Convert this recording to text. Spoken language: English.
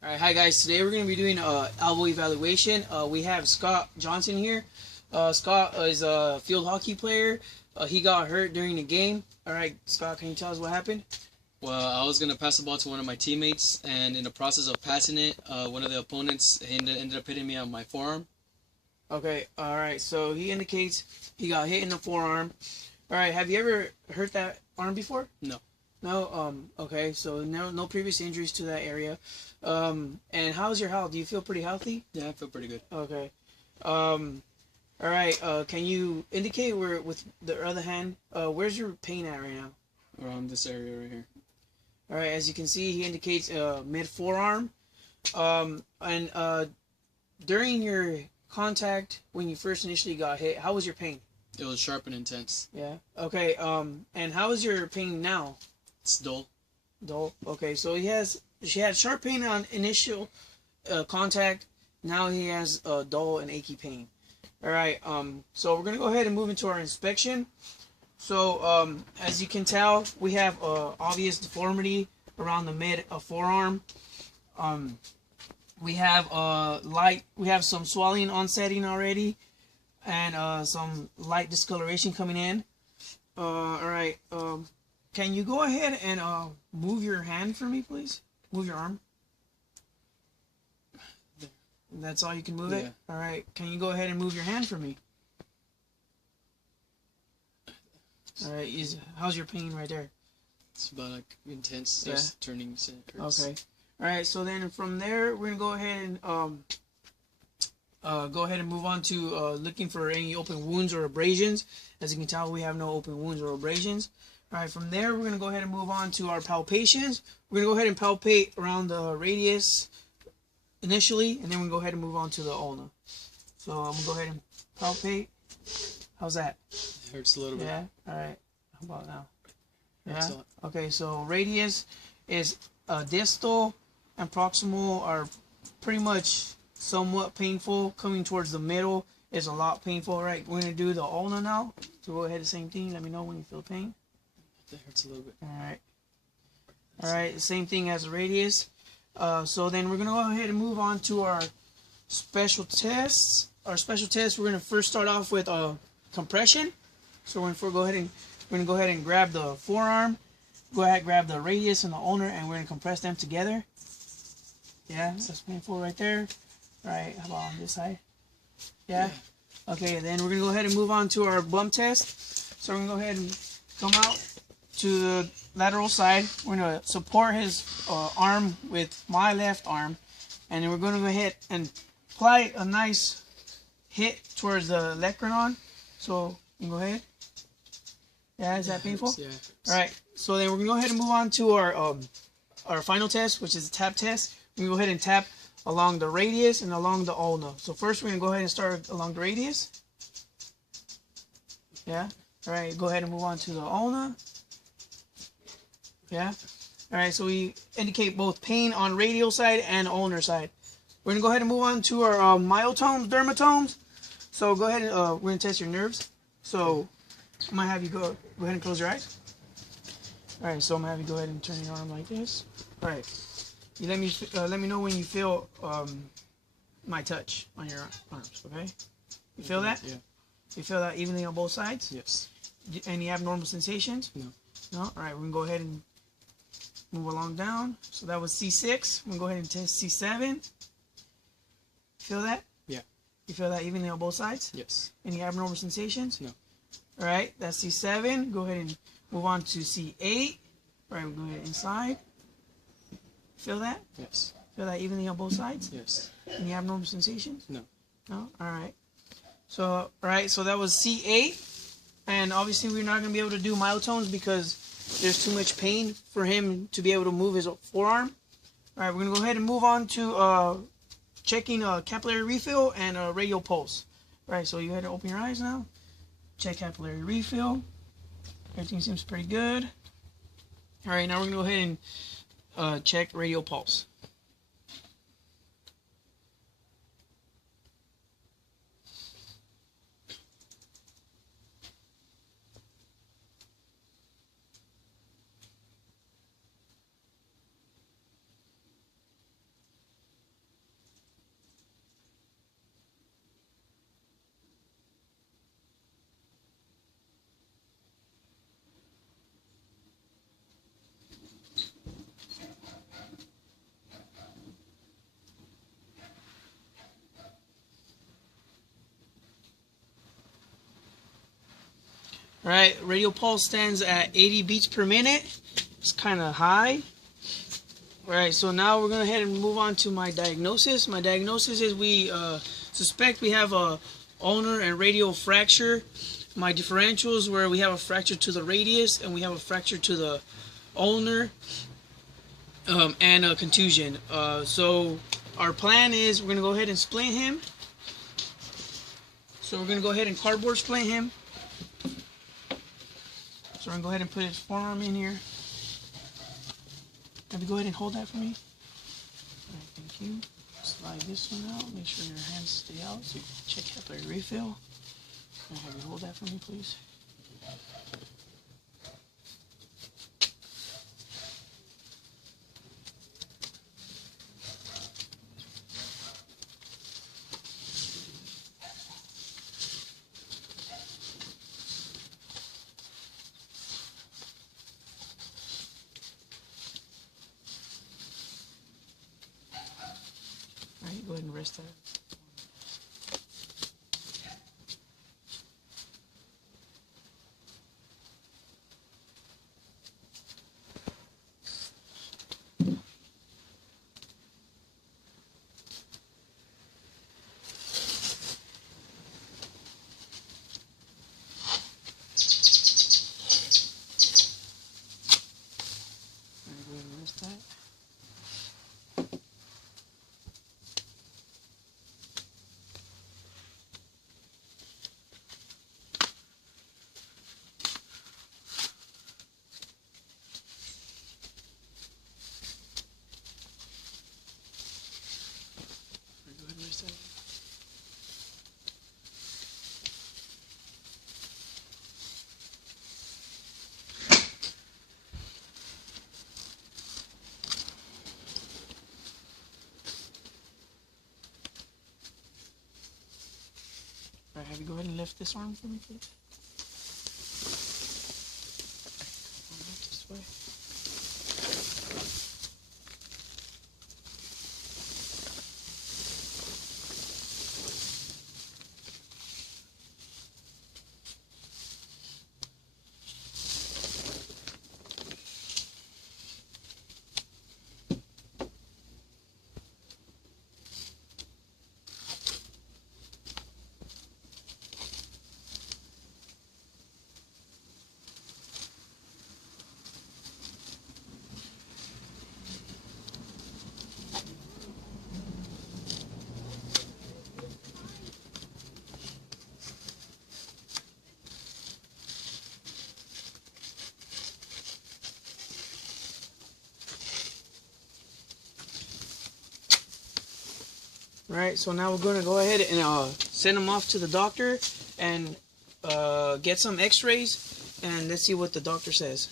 Alright, hi guys. Today we're going to be doing a elbow evaluation. We have Scott Johnson here. Scott is a field hockey player. He got hurt during the game. Alright, Scott, can you tell us what happened? Well, I was going to pass the ball to one of my teammates, and in the process of passing it, one of the opponents ended up hitting me on my forearm. Okay, alright, so he indicates he got hit in the forearm. Alright, have you ever hurt that arm before? No. No? Okay, so no previous injuries to that area. And how's your health? Do you feel pretty healthy? Yeah, I feel pretty good. Okay. Alright, can you indicate where, with the other hand, where's your pain at right now? Around this area right here. Alright, as you can see, he indicates mid-forearm. During your contact, when you first initially got hit, how was your pain? It was sharp and intense. Yeah. Okay, and how is your pain now? It's dull. Dull. Okay, so she had sharp pain on initial contact. Now he has dull and achy pain. Alright, so we're going to go ahead and move into our inspection. So, as you can tell, we have obvious deformity around the mid forearm. We have some swelling onsetting already, and some light discoloration coming in. Alright, can you go ahead and move your hand for me, please? Move your arm. That's all you can move it? Alright, can you go ahead and move your hand for me? Alright, how's your pain right there? It's about like intense. There's turning. Hurts. Okay. Alright, so then from there, we're going to go ahead and move on to looking for any open wounds or abrasions. As you can tell, we have no open wounds or abrasions. Alright, from there, we're going to go ahead and move on to our palpations. We're going to go ahead and palpate around the radius initially, and then we'll go ahead and move on to the ulna. So I'm going to go ahead and palpate. How's that? It hurts a little bit. Yeah? Alright. How about now? Yeah? Okay, so radius is distal and proximal are pretty much somewhat painful. Coming towards the middle is a lot painful. Alright, we're going to do the ulna now. So go ahead, the same thing. Let me know when you feel pain. That hurts a little bit. Alright. Alright, same thing as the radius. So then we're going to go ahead and move on to our special tests. Our special tests, we're going to first start off with compression. So we're going to go ahead and grab the forearm. Go ahead and grab the radius and the ulnar, and we're going to compress them together. Yeah, that's painful right there. Alright, how about on this side? Yeah? Okay, then we're going to go ahead and move on to our bump test. So we're going to go ahead and come out to the lateral side. We're going to support his arm with my left arm. And then we're going to go ahead and apply a nice hit towards the olecranon. So, you can go ahead. Yeah, is that painful? Yeah. Alright, so then we're going to go ahead and move on to our final test, which is the tap test. We're going to go ahead and tap along the radius and along the ulna. So first we're going to go ahead and start along the radius. Yeah. Alright, go ahead and move on to the ulna. Yeah. Alright, so we indicate both pain on radial side and ulnar side. We're going to go ahead and move on to our myotomes, dermatomes. So go ahead and we're going to test your nerves. So I'm going to have you go ahead and close your eyes. Alright, so I'm going to have you go ahead and turn your arm like this. Alright. You let me know when you feel my touch on your arms, okay? You feel that? Yeah. You feel that evenly on both sides? Yes. Any abnormal sensations? No. No? Alright, we're going to go ahead and move along down. So that was C6. We're going to go ahead and test C7. Feel that? Yeah. You feel that evenly on both sides? Yes. Any abnormal sensations? No. Alright, that's C7. Go ahead and move on to C8. Alright, we'll go ahead inside. Feel that? Yes. Feel that evenly on both sides? Yes. Any abnormal sensations? No. No? Alright. So, alright, so that was C8. And obviously we're not going to be able to do myotones because there's too much pain for him to be able to move his forearm. Alright, we're going to go ahead and move on to checking capillary refill and radial pulse. Alright, so you had to open your eyes now. Check capillary refill. Everything seems pretty good. Alright, now we're going to go ahead and check radial pulse. All right, radial pulse stands at 80 beats per minute. It's kind of high. All right, so now we're going to go ahead and move on to my diagnosis. My diagnosis is we suspect we have a ulnar and radial fracture. My differentials where we have a fracture to the radius and we have a fracture to the ulnar, and a contusion. So our plan is we're going to go ahead and splint him. So we're going to go ahead and cardboard splint him. So we're going to go ahead and put his forearm in here. Can you go ahead and hold that for me? All right, thank you. Slide this one out. Make sure your hands stay out so you can check capillary refill. Can I have you hold that for me, please? All right, go ahead and rest that. All right, have you go ahead and lift this arm for me, please? This way. Right, so now we're going to go ahead and send him off to the doctor and get some x-rays, and let's see what the doctor says.